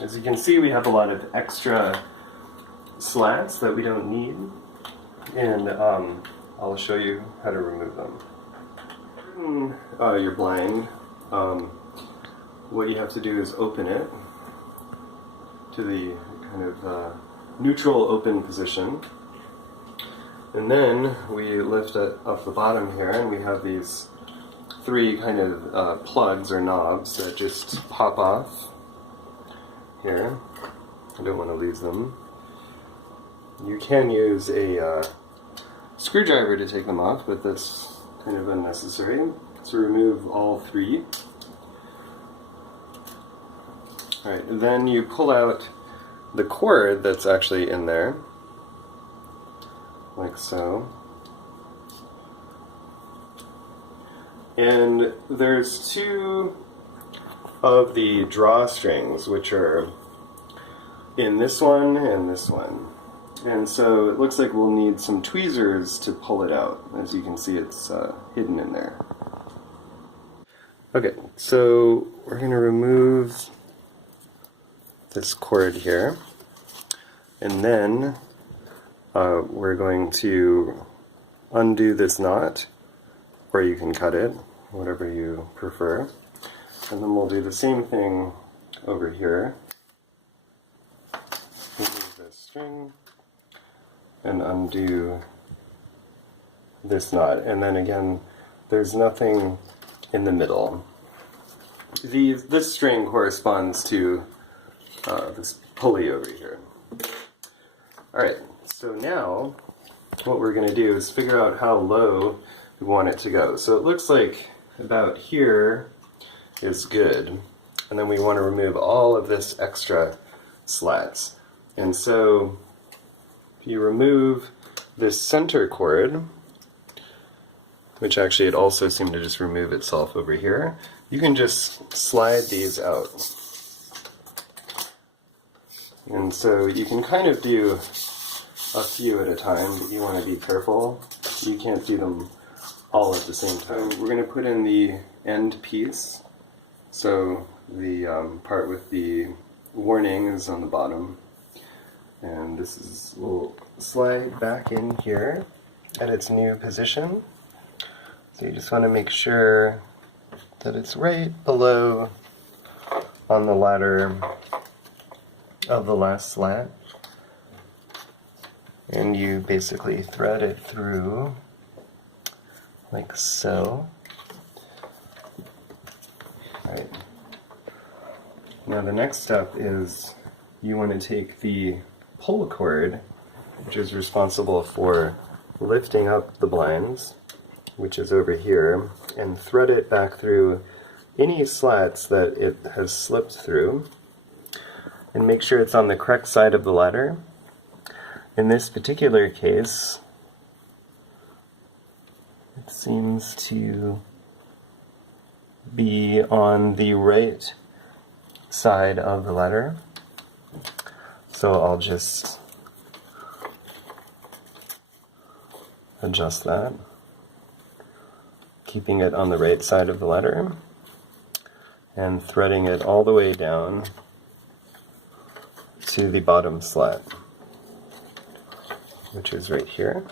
as you can see, we have a lot of extra slats that we don't need, and I'll show you how to remove them. Your blind, what you have to do is open it to the kind of neutral open position, and then we lift it up the bottom here, and we have these three kind of plugs or knobs that just pop off here. I don't want to lose them. You can use a screwdriver to take them off, but that's kind of unnecessary. So remove all three. Alright, then you pull out the cord that's actually in there, like so. And there's two of the drawstrings, which are in this one and this one. And so it looks like we'll need some tweezers to pull it out. As you can see, it's hidden in there. Okay, so we're going to remove this cord here, and then we're going to undo this knot, or you can cut it, whatever you prefer. And then we'll do the same thing over here. Remove this string and undo this knot. And then again, there's nothing in the middle. This string corresponds to this pulley over here. Alright, so now what we're going to do is figure out how low we want it to go. So it looks like about here is good, and then we want to remove all of this extra slats. And so if you remove this center cord, which actually it also seemed to just remove itself over here, you can just slide these out. And so you can kind of do a few at a time, but you want to be careful. You can't do them all at the same time. We're going to put in the end piece. So the part with the warning is on the bottom. And this will slide back in here at its new position. So you just want to make sure that it's right below on the ladder of the last slat. And you basically thread it through like so. Right. Now the next step is you want to take the pull cord, which is responsible for lifting up the blinds, which is over here, and thread it back through any slats that it has slipped through, and make sure it's on the correct side of the ladder. In this particular case, it seems to be on the right side of the ladder. So I'll just adjust that, keeping it on the right side of the ladder and threading it all the way down to the bottom slat, which is right here.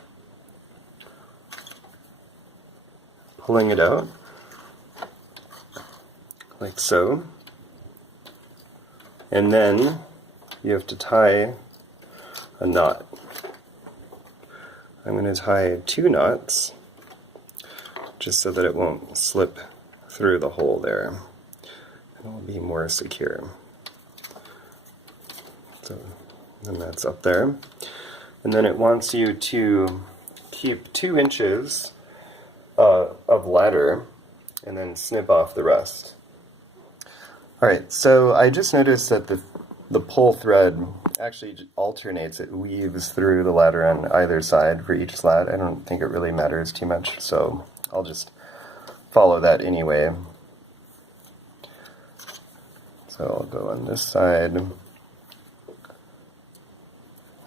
Pulling it out like so, and then you have to tie a knot. I'm going to tie 2 knots just so that it won't slip through the hole there. It will be more secure. So, and that's up there. And then it wants you to keep 2 inches of ladder and then snip off the rest. Alright, so I just noticed that the pull thread actually alternates. It weaves through the ladder on either side for each slat. I don't think it really matters too much, so I'll just follow that anyway. So I'll go on this side,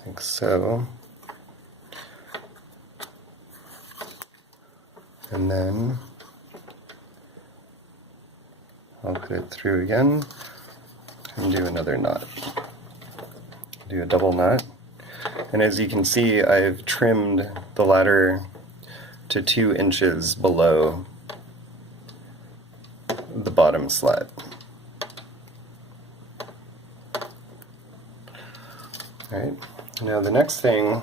like so. And then I'll put it through again and do another knot. Do a double knot. And as you can see, I've trimmed the ladder to 2 inches below the bottom slat. Alright, now the next thing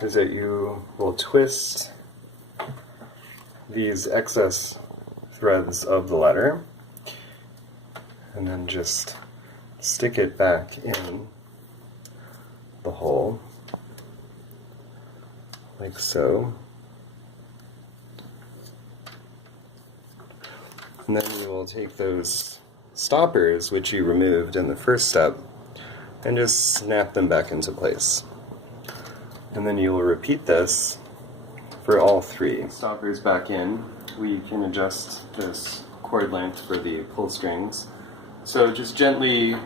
is that you will twist these excess threads of the ladder and then just stick it back in the hole like so. And then you will take those stoppers which you removed in the first step and just snap them back into place. And then you will repeat this for all 3. Stoppers back in, we can adjust this cord length for the pull strings. So just gently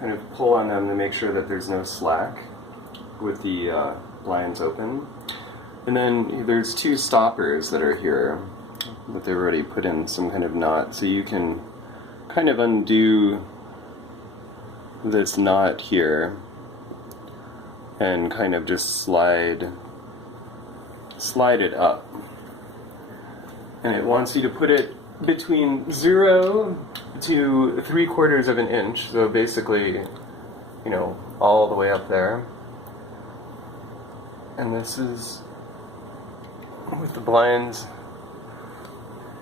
kind of pull on them to make sure that there's no slack with the blinds open. And then there's 2 stoppers that are here that they've already put in some kind of knot, so you can kind of undo this knot here and kind of just slide it up. And it wants you to put it between 0 to 3/4 of an inch, so basically, you know, all the way up there. And this is with the blinds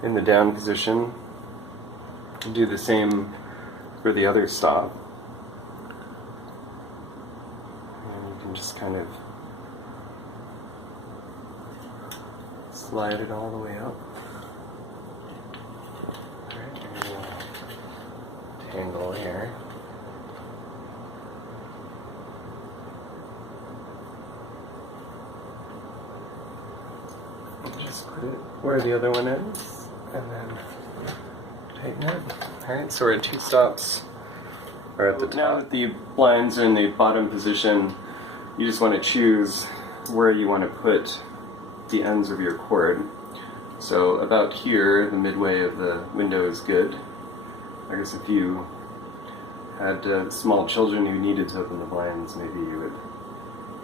in the down position. Do the same for the other stop. And you can just kind of slide it all the way up. Alright, and we'll tangle here. Just put it where the other one is, and then tighten it. Alright, so our 2 stops are at the top. Now that the blinds are in the bottom position, you just want to choose where you want to put the ends of your cord. So about here, the midway of the window is good. I guess if you had small children who needed to open the blinds, maybe you would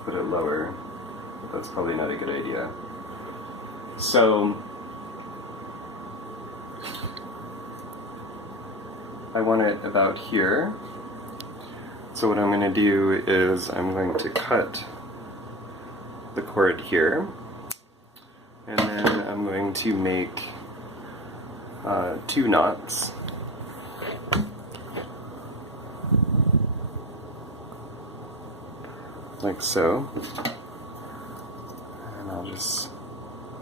put it lower, but that's probably not a good idea. So I want it about here. So what I'm going to do is I'm going to cut the cord here, and then I'm going to make 2 knots. Like so. And I'll just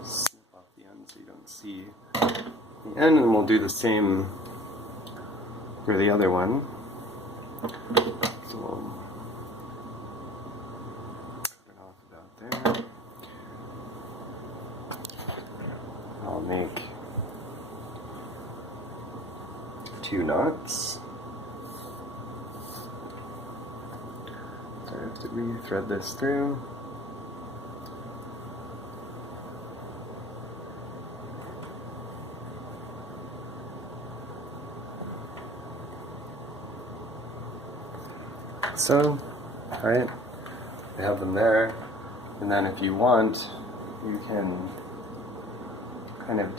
snip off the end so you don't see the end, and we'll do the same for the other one. So we'll cut it off about there. I'll make 2 knots. So I have to re-thread this through. So, alright, we have them there, and then if you want, you can kind of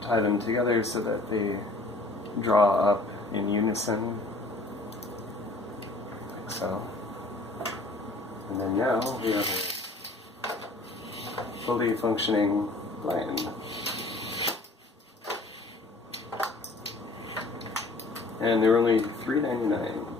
tie them together so that they draw up in unison, like so. And then now we have a fully functioning blind. And they're only $3.99.